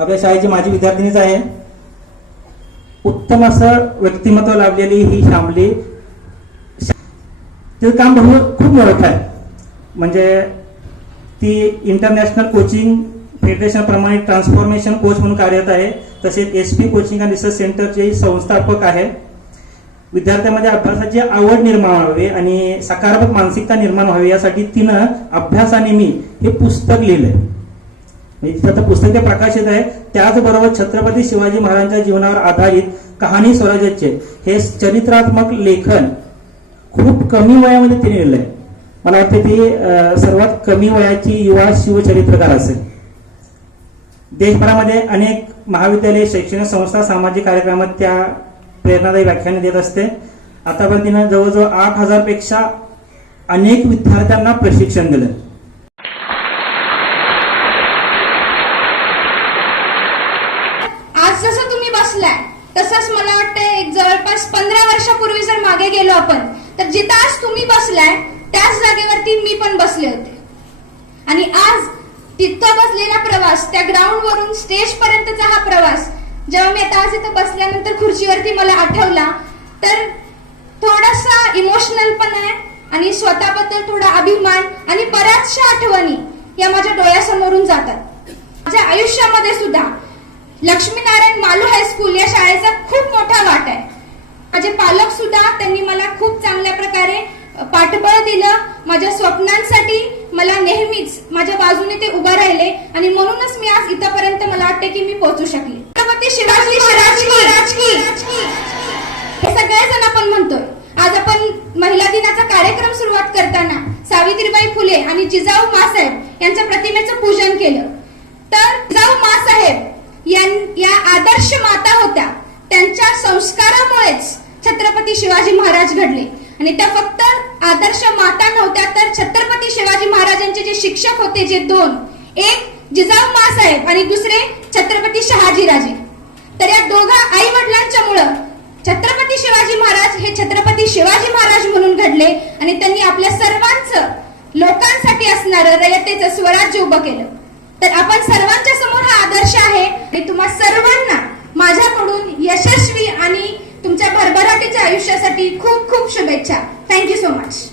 आपल्या शाळेची माझी विद्यार्थिनीच आहे. उत्तम असं व्यक्तिमत्व लाभलेली ही श्यामली. तिचं काम खूप मोठं आहे. म्हणजे ती इंटरनॅशनल कोचिंग फेडरेशन प्रमाणे ट्रान्सफॉर्मेशन कोच म्हणून कार्यरत आहे. तसेच SP कोचिंग अँड रिसर्च सेंटरचे संस्थापक आहे. विद्यार्थ्यांमध्ये अभ्यासाची आवड निर्माण व्हावी आणि सकारात्मक मानसिकता निर्माण व्हावी यासाठी तिनं अभ्यास आणि मी हे पुस्तक लिहिलंय. म्हणजे पुस्तक ते प्रकाशित आहे. त्याचबरोबर छत्रपती शिवाजी महाराजांच्या जीवनावर आधारित कहाणी स्वराज्याचे हे चरित्रात्मक लेखन खूप कमी वयामध्ये तिने लिहिलंय. मला वाटतं ती सर्वात कमी वयाची युवा शिवचरित्रकार असेल. देशभरामध्ये अनेक महाविद्यालय, शैक्षणिक संस्था, सामाजिक कार्यक्रमात त्या प्रेरणादायी व्याख्याने देत असते. आतापर्यंत तिने जवळजवळ 8,000 पेक्षा अनेक विद्यार्थ्यांना प्रशिक्षण दिलं. आज जसं तुम्ही बसलाय तसंच मला वाटतं एक जवळपास 15 वर्षापूर्वी जर मागे गेलो आपण तर जिथं आज तुम्ही बसलाय त्याच जागेवरती मी पण बसले होते. आणि आज तिथं बसलेला प्रवास, त्या ग्राउंड वरून स्टेज पर्यंतचा हा प्रवास जेव्हा मी आता आज इथं बसल्यानंतर खुर्चीवरती मला आठवला तर थोडासा इमोशनल पण आहे आणि स्वतःबद्दल थोडा अभिमान आणि बऱ्याचशा आठवणी या माझ्या डोळ्यासमोरून जातात. माझ्या आयुष्यामध्ये सुद्धा लक्ष्मीनारायण मालू हायस्कूल या शाळेचा खूप मोठा वाटा आहे. माझे पालक सुद्धा त्यांनी मला खूप चांगल्या प्रकारे पाठबळ दिलं. माझ्या स्वप्नांसाठी मला नेहमीच माझ्या बाजूने ते उभा राहिले आणि म्हणूनच मी आज इथपर्यंत मला वाटते की मी पोहोचू शकले. छत्रपती शिवाजी महाराज की हे सगळेजण आपण म्हणतोय. आज आपण महिला दिनाचा कार्यक्रम सुरुवात करताना सावित्रीबाई फुले आणि जिजाऊ माँसाहेब यांच्या प्रतिमेचं पूजन केलं. तर जिजाऊ माँसाहेब या आदर्श माता होत्या. त्यांच्या संस्कारामुळेच छत्रपती शिवाजी महाराज घडले. आणि त्या फक्त आदर्श माता नव्हत्या तर छत्रपती शिवाजी महाराजांचे जे शिक्षक होते, जे दोन, एक जिजाऊ माँसाहेब आणि दुसरे छत्रपती शहाजीराजे. तर या दोघा आई वडिलांच्या मुळे छत्रपती शिवाजी महाराज हे छत्रपती शिवाजी महाराज म्हणून घडले आणि त्यांनी आपल्या सर्वांचं लोकांसाठी असणारं रयतेचं स्वराज्य उभं केलं. तर आपण सर्वांच्या समोर हा आदर्श आहे आणि तुम्हा सर्वांना माझ्याकडून यशस्वी आणि तुमच्या भरभराटीच्या आयुष्यासाठी खूप खूप शुभेच्छा. Thank you so much.